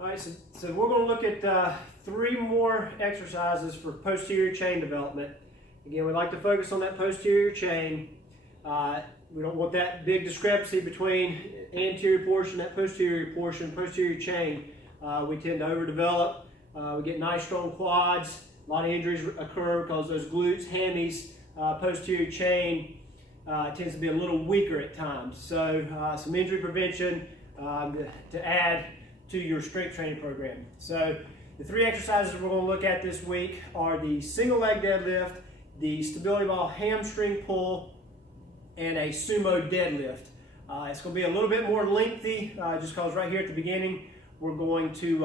All right, so we're going to look at 3 more exercises for posterior chain development. Again, we like to focus on that posterior chain. We don't want that big discrepancy between anterior portion, that posterior portion, posterior chain. We tend to overdevelop. We get nice strong quads. A lot of injuries occur because those glutes, hammies, posterior chain tends to be a little weaker at times. So some injury prevention to add to your strength training program. So the 3 exercises we're going to look at this week are the single leg deadlift, the stability ball hamstring pull, and a sumo deadlift. It's going to be a little bit more lengthy, just because right here at the beginning we're going to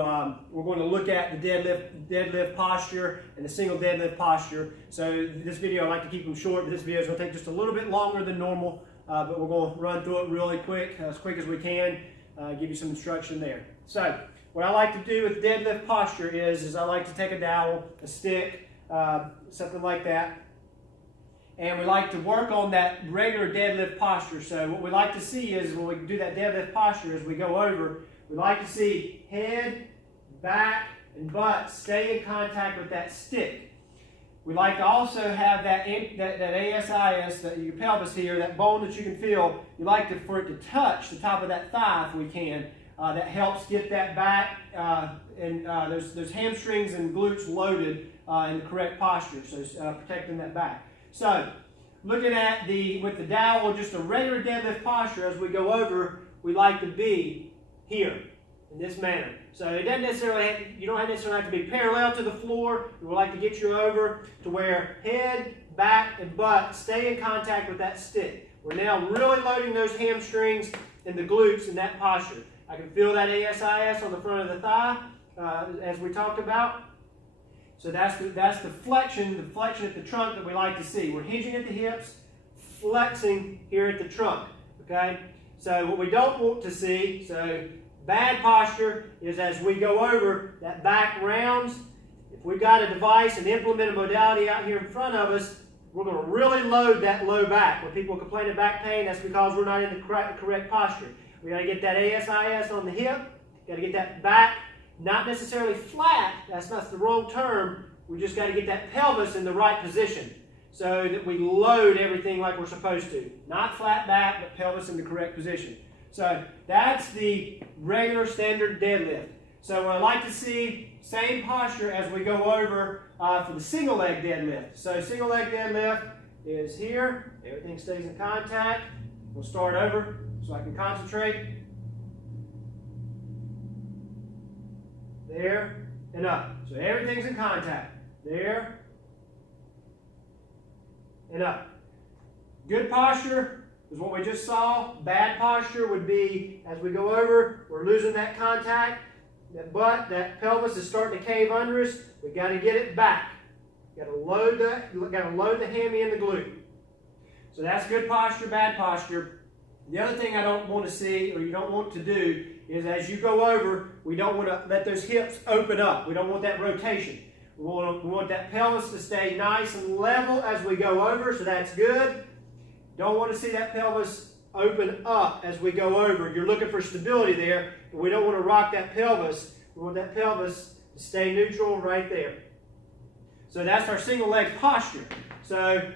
look at the deadlift posture and the single deadlift posture. So this video, I like to keep them short, but this video is going to take just a little bit longer than normal, but we're going to run through it really quick as we can, give you some instruction there. So what I like to do with deadlift posture is I like to take a dowel, a stick, something like that, and we like to work on that regular deadlift posture. So what we like to see is when we do that deadlift posture, as we go over, we like to see head, back, and butt stay in contact with that stick. We like to also have that ASIS, your pelvis here, that bone that you can feel. You like for it to touch the top of that thigh if we can. That helps get that back and those hamstrings and glutes loaded in the correct posture, so protecting that back. So looking at with the dowel, just a regular deadlift posture as we go over, we like to be here in this manner. So it doesn't necessarily you don't necessarily have to be parallel to the floor. We would like to get you over to where head, back, and butt stay in contact with that stick. We're now really loading those hamstrings and the glutes in that posture. I can feel that ASIS on the front of the thigh, as we talked about. So that's the flexion at the trunk that we like to see. We're hinging at the hips, flexing here at the trunk. Okay. So what we don't want to see, so bad posture is as we go over, that back rounds. If we've got a device, an implemented modality out here in front of us, we're going to really load that low back. When people complain of back pain, that's because we're not in the correct posture. We got to get that ASIS on the hip. Got to get that back, not necessarily flat. That's the wrong term. We just got to get that pelvis in the right position so that we load everything like we're supposed to. Not flat back, but pelvis in the correct position. So that's the regular standard deadlift. So what I like to see, same posture as we go over for the single leg deadlift. So single leg deadlift is here. Everything stays in contact. We'll start over so I can concentrate. There and up. So everything's in contact. There and up. Good posture is what we just saw. Bad posture would be as we go over, we're losing that contact. That butt, that pelvis is starting to cave under us. We got to get it back. Got to load the hammy and the glute. So that's good posture, bad posture. The other thing I don't want to see, or you don't want to do, is as you go over, we don't want to let those hips open up. We don't want that rotation. We want that pelvis to stay nice and level as we go over, so that's good. Don't want to see that pelvis open up as we go over. You're looking for stability there, but we don't want to rock that pelvis. We want that pelvis to stay neutral right there. So that's our single leg posture. So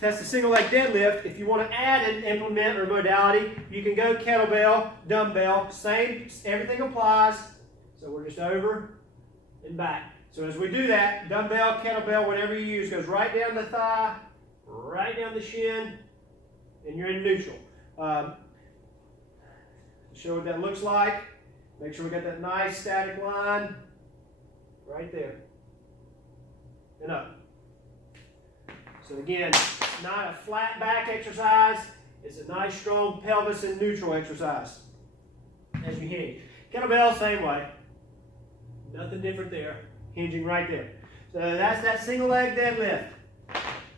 that's the single leg deadlift. If you want to add an implement or modality, you can go kettlebell, dumbbell, same, everything applies. So we're just over and back. So as we do that, dumbbell, kettlebell, whatever you use, goes right down the thigh, right down the shin, and you're in neutral. Show what that looks like. Make sure we got that nice static line right there and up. So again, it's not a flat back exercise. It's a nice strong pelvis and neutral exercise as you hinge. Kettlebell, same way. Nothing different there. Hinging right there. So that's that single leg deadlift.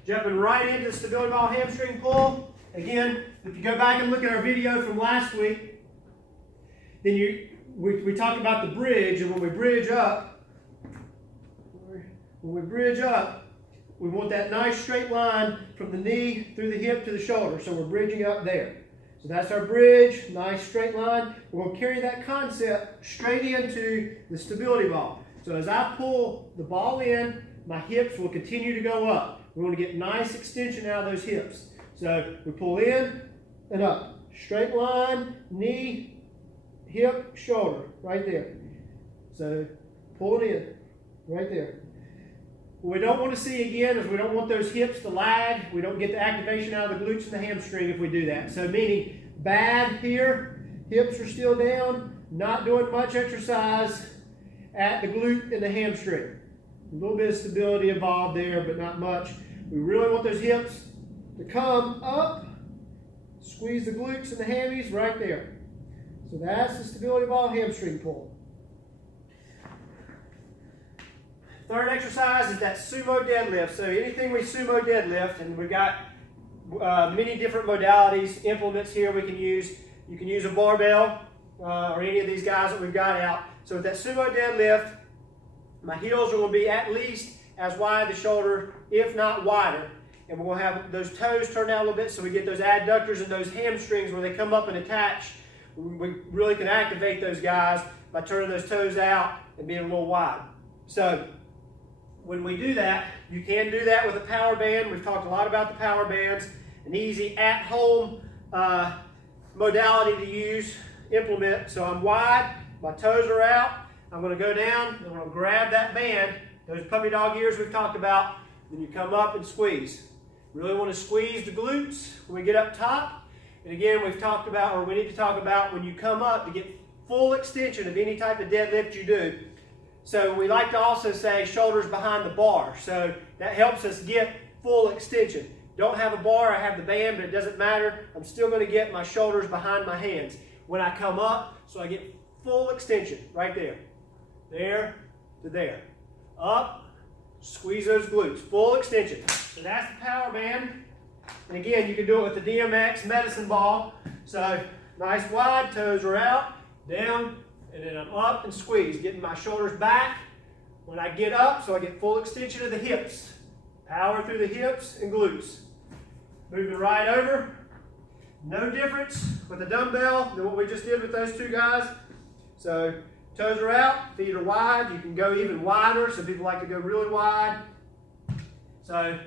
Jumping right into the stability ball hamstring pull. Again, if you go back and look at our video from last week, then we talked about the bridge, and when we bridge up, we want that nice straight line from the knee through the hip to the shoulder. So we're bridging up there. So So that's our bridge, nice straight line. We're going to carry that concept straight into the stability ball. So as I pull the ball in, my hips will continue to go up. We want to get nice extension out of those hips. So we pull in and up. Straight line, knee, hip, shoulder, right there. So pull it in, right there. What we don't want to see again is we don't want those hips to lag. We don't get the activation out of the glutes and the hamstring if we do that. So meaning bad here, hips are still down, not doing much exercise at the glute and the hamstring. A little bit of stability involved there, but not much. We really want those hips to come up, squeeze the glutes and the hammies right there. So that's the stability ball hamstring pull. Third exercise is that sumo deadlift. So anything we sumo deadlift, and we've got many different modalities, implements here we can use. You can use a barbell or any of these guys that we've got out. So with that sumo deadlift, my heels are going to be at least as wide the shoulder, if not wider. And we're going to have those toes turned out a little bit so we get those adductors and those hamstrings where they come up and attach. We really can activate those guys by turning those toes out and being a little wide. So when we do that, you can do that with a power band. We've talked a lot about the power bands. An easy at-home modality to use, implement. So I'm wide, my toes are out. I'm going to go down, I'm going to grab that band, those puppy dog ears we've talked about, then you come up and squeeze. Really want to squeeze the glutes when we get up top. And again, we've talked about, or we need to talk about when you come up to get full extension of any type of deadlift you do. So we like to also say shoulders behind the bar. So that helps us get full extension. Don't have a bar, I have the band, but it doesn't matter. I'm still going to get my shoulders behind my hands when I come up, so I get full extension right there. There to there. Up, squeeze those glutes, full extension. So that's the power band. And again, you can do it with the DMX medicine ball. So nice wide, toes are out, down, and then I'm up and squeeze, getting my shoulders back when I get up, so I get full extension of the hips. Power through the hips and glutes. Moving right over. No difference with the dumbbell than what we just did with those two guys. So toes are out, feet are wide. You can go even wider. Some people like to go really wide. So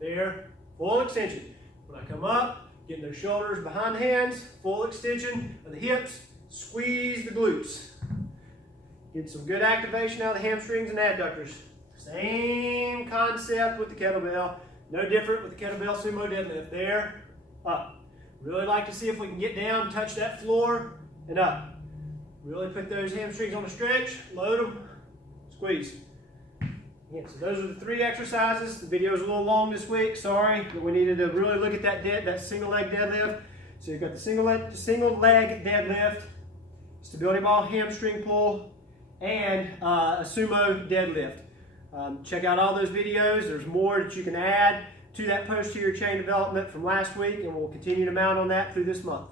there, full extension. When I come up, getting those shoulders behind the hands, full extension of the hips, squeeze the glutes. Get some good activation out of the hamstrings and adductors. Same concept with the kettlebell. No different with the kettlebell sumo deadlift. There, up. Really like to see if we can get down, touch that floor, and up. Really put those hamstrings on a stretch, load them, squeeze. Yeah, so those are the three exercises. The video is a little long this week, sorry, but we needed to really look at that single leg deadlift. So you've got the single leg deadlift, stability ball hamstring pull, and a sumo deadlift. Check out all those videos. There's more that you can add to that posterior chain development from last week, and we'll continue to mount on that through this month.